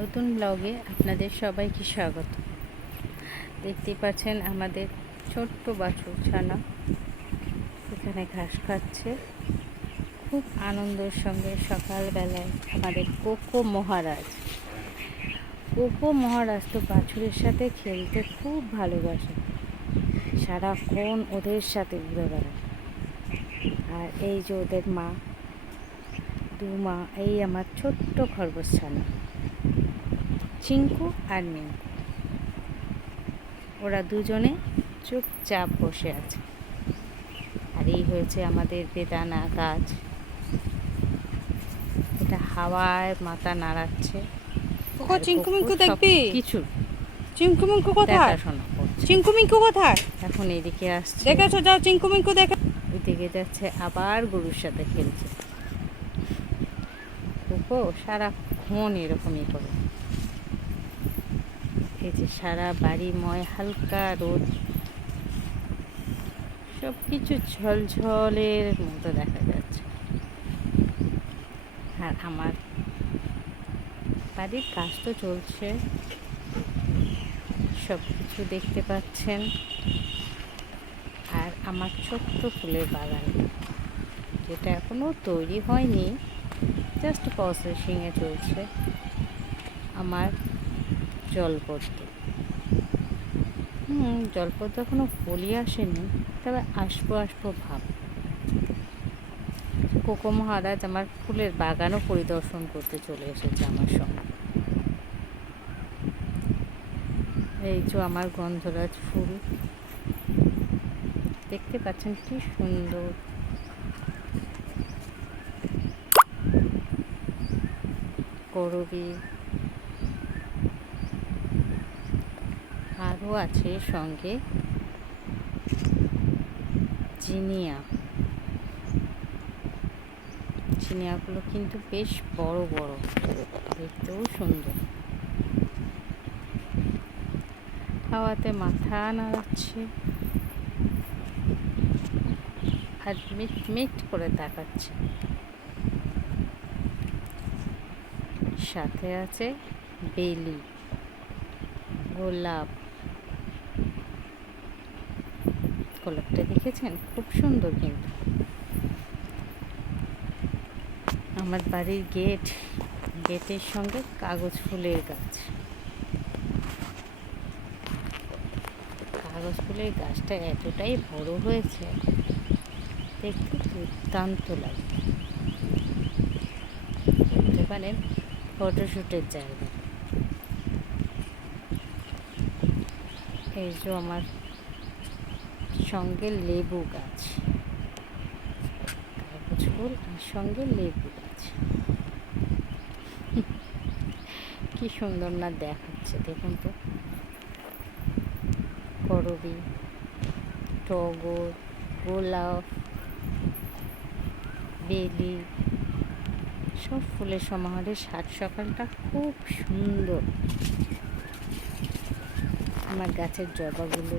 নতুন ব্লগে আপনাদের সবাইকে স্বাগত। দেখতেই পাচ্ছেন আমাদের ছোট্ট বাছুর ছানা এখানে ঘাস খাচ্ছে। খুব আনন্দের সঙ্গে সকালবেলায় আমাদের কোকো মহারাজ তো বাছুরের সাথে খেলতে খুব ভালোবাসে, সারাক্ষণ ওদের সাথে ঘুরে বেড়ায়। আর এই যে ওদের মা, মা, এই আমার ছোট্ট খরগোশ ছানা চিঙ্কু আর মিঙ্কু, ওরা দুজনে চুপচাপ বসে আছে। আর এই হয়েছে আমাদের বেদানা গাছ, এটা হাওয়ায় মাথা নাড়াচ্ছে। চিঙ্কু মিঙ্কু দেখবি? কিছু চিঙ্কু মিঙ্কু কোথায়? দেখাশোনা করছে। চিঙ্কু মিঙ্কু কোথায়? এখন এদিকে আসছে, দেখেছো? যাও চিঙ্কু মিঙ্কু দেখে। ওইদিকে যাচ্ছে, আবার গরুর সাথে খেলছে। কোকো সারাক্ষণ এরকমই করে। এই যে সারা বাড়িময় হালকা রোদ, সব কিছু ঝলঝলের মতো দেখা যাচ্ছে। আর আমার বাড়ির কাজ তো চলছে, সব কিছু দেখতে পাচ্ছেন। আর আমার ছোট্ট ফুলের বাগান, যেটা এখনও তৈরি হয়নি, জাস্ট প্রসেসিংয়ে চলছে। আমার জলপদ্ম, জলপদ্ম এখনও কলি আসেনি, তবে আসবো ভাব। কোকো মহারাজ আমার ফুলের বাগানও পরিদর্শন করতে চলে এসেছে আমার সঙ্গে। এই যে আমার গন্ধরাজ ফুল, দেখতে পাচ্ছেন কি সুন্দর। করবী আরও আছে, সঙ্গে জিনিয়াগুলো কিন্তু বেশ বড় বড়, দেখতেও সুন্দর। হাওয়াতে মাথা নাড়াচ্ছে আর মিট করে তাকাচ্ছে। সাথে আছে বেলি, গোলাপটা দেখেছেন? খুব সুন্দর। কিন্তু আমার বাড়ির গেটের সঙ্গে কাগজ ফুলের গাছ। কাগজ ফুলের গাছটা এতটাই বড় হয়েছে, দেখতে দুর্দান্ত লাগে। বলতে পারেন ফটোশ্যুটের জায়গা। এই যে আমার সঙ্গে লেবু গাছ, কাগজ ফুল আর সঙ্গে লেবু গাছ, কি সুন্দর না দেখাচ্ছে, দেখুন তো। করবী, টগর, গোলাপ, বেলি, সব ফুলের সমাহারে সাত সকালটা খুব সুন্দর। আমার গাছের জবাগুলো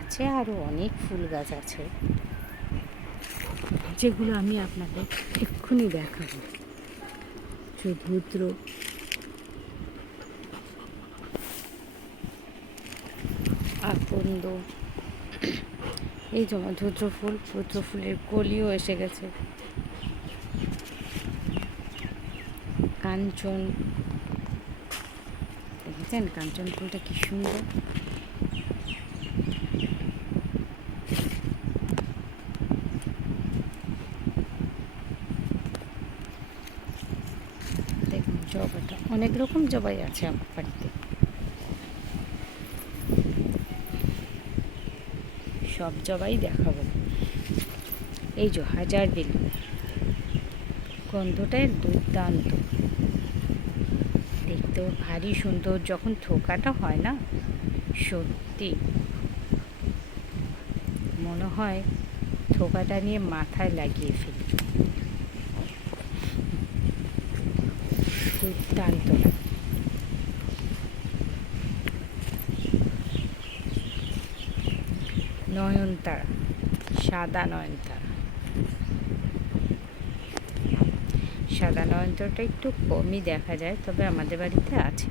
আছে, আরও অনেক ফুল গাছ আছে, যেগুলো আমি আপনাদের এক্ষুনি দেখাবো। রুদ্র, আকন্দ, এই যে আমার রুদ্র ফুলের কলিও এসে গেছে। কাঞ্চন, দেখেছেন কাঞ্চন ফুলটা কি সুন্দর। দেখুন জবাটা, অনেক রকম জবাই আছে আমার বাড়িতে, সব জবাই দেখাবো। এই যে হাজার বেলি, গন্ধটাই দুর্দান্ত, দেখতেও ভারী সুন্দর। যখন থোকাটা হয় না, সত্যি মনে হয় থোকাটা নিয়ে মাথায় লাগিয়ে ফেলি, দুর্দান্ত লাগে। নয়নতারা, সাদা নয়নতারা, সাদা নয়নতারাটা একটু কমই দেখা যায়, তবে আমাদের বাড়িতে আছে।